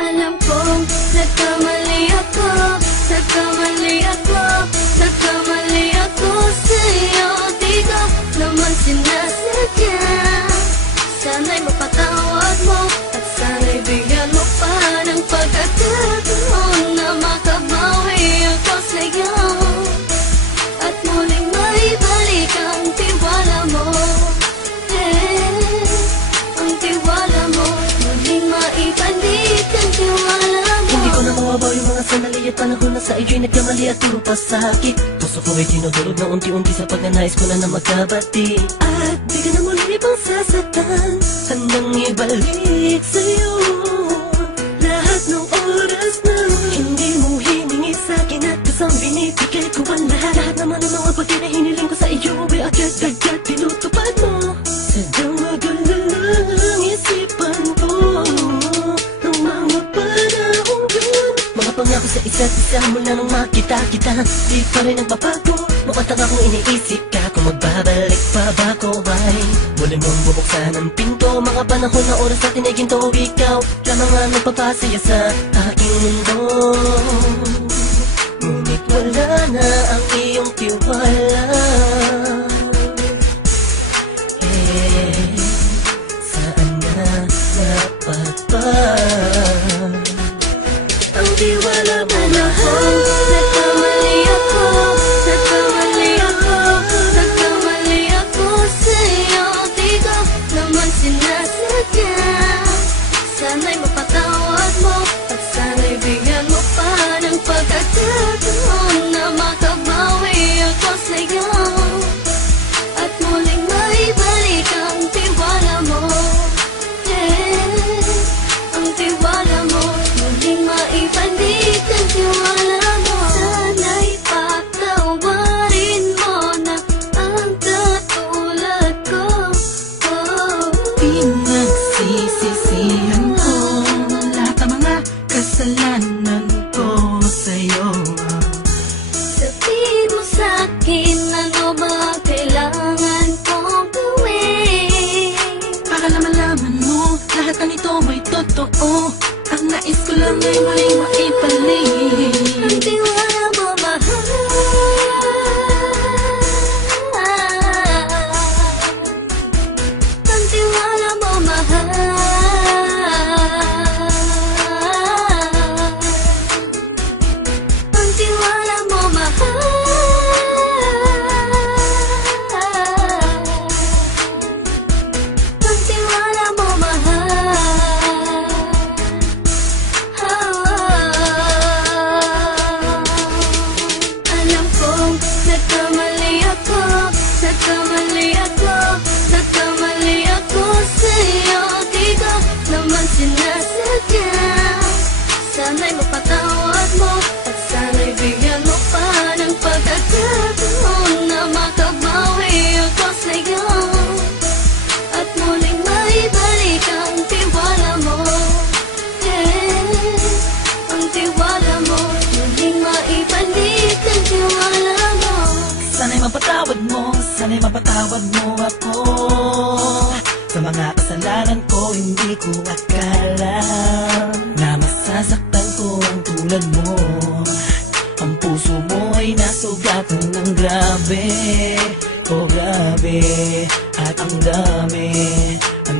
Alam kong nagkamali ako, nagkamali ako, nagkamali ako sa'yo. Di ko naman sinasadya. Sana'y mapatawad mo at sana'y bigyan mo pa ng pagkakataon na makabawi ako sa'yo at muling maibalik ang tiwala mo. Ang tiwala mo, muling maibalik ang tiwala mo. Hindi ko na mawabaw yung mga sandali at panahon na sa iyo'y nagkamali at puro pasakit. Puso ko ay dinudurog na unti-unti sa pagnanais ko na magkabati. At di ka na muli ibang sasaktan, handang ibalik sa'yo lahat ng oras na hindi mo hiningi sa'kin at kusang binibigay ko ang lahat. Lahat naman ng mga bagay na hiniling ko sa iyo ay agad-agad tinutupad mo. Sadyang magulo lang isipan ko ng mga panahon yun. Mga pangako sa isa't isa mula nung makita kita, di pa rin nagbabago. Mukhang akong iniisip ka kung magbabalik pa ba ko ay muli mong bubuksan ang pinto. Mga panahon na oras natin ay ginto, ikaw lamang ang nagpapasaya sa aking mundo. Ngunit wala na ang iyong tiwala. Saan na dapat ba ang tiwala mo? Nagkamali ako, nagkamali ako, nagkamali ako sa'yo. Di ko naman sinasadya. Sana'y mapatawad mo at sana'y bigyan mo pa ng pagkakataon na makabawi ako sa'yo at muling maibalik ang tiwala mo. Ang tiwala mo, muling maibalik ang tiwala mo. Sana'y patawarin mo na ang katulad ko. Pinagsisisihan ko lahat ng mga kasalanan ko sa'yo. Sabihin mo sa'kin ano ba kailangan kong gawin Para malaman mo lahat ng ito ay totoo. Ang nais ko lang ay muling maibalik ang tiwala mo, mahal. Ang tiwala mo, mahal. Ang tiwala mo, mahal. Ang tiwala mo, mahal. Alam kong nagkamali ako, nagkamali ako, nagkamali ako sa'yo. Di ko naman sinasadya. Sana'y mapatawad mo at sana'y bigyan mo pa ng pagkakataon na makabawi ako sa'yo at muling maibalik ang tiwala mo. Ang tiwala mo, muling maibalik ang tiwala mo. Sana'y mapatawad mo ako sa mga kasalanan ko. Hindi ko akala na masasaktan ko ang tulad mo. Ang puso mo ay nasugatan ng grabe, oh grabe. At ang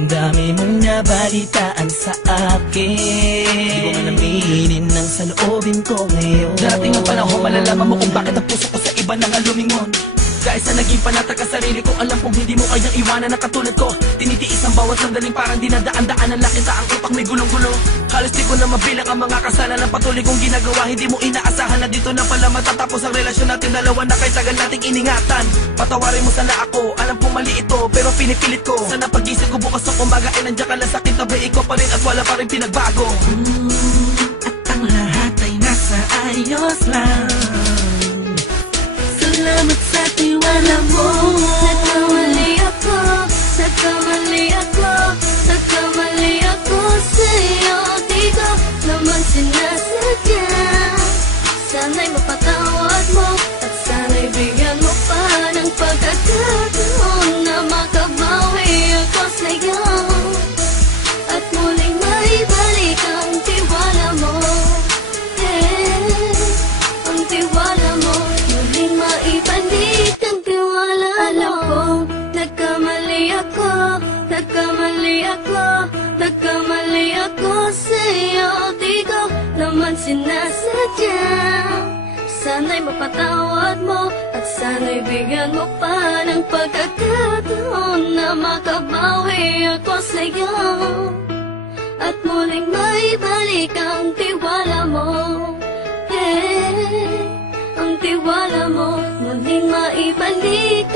dami mong nabalitaan sa akin. Di ko nga naminin ng saloobin ko ngayon. Darating ang panahon, malalaman mo kung bakit ang puso ko sa iba nang alumingon. Dahil sa naging panatag ka sarili ko, alam kong hindi mo kayang iwanan na katulad ko. Tinitiis ang bawat sandaling parang dinadaan-daan ang lakita ang utak may gulong-gulo. Halos di ko na mabilang ang mga kasalanan ng patuloy kong ginagawa. Hindi mo inaasahan na dito na pala matatapos ang relasyon natin dalawa na kahit tagal nating iningatan. Patawarin mo sana ako, alam kong mali ito pero pinipilit ko. Sana pag-isip ko bukas ng umaga ay nandiyan ka lang sa kitabi ko pa rin at wala pa rin pinagbago. At ang lahat ay nasa ayos lang. Salamat sa tiwala mo. Nagkamali ako, nagkamali ako, nagkamali ako sa'yo. Di ko naman sinasadya. Sana'y mapatawad mo at sana'y bigyan mo pa ng pagkakataon na makabawi ako sa'yo at muling maibalik ang tiwala sinasadya. Sana'y mapatawad mo at sana'y bigyan mo pa ng pagkakataon na makabawi ako sa'yo at muling maibalik ang tiwala mo. Hey, ang tiwala mo, muling maibalik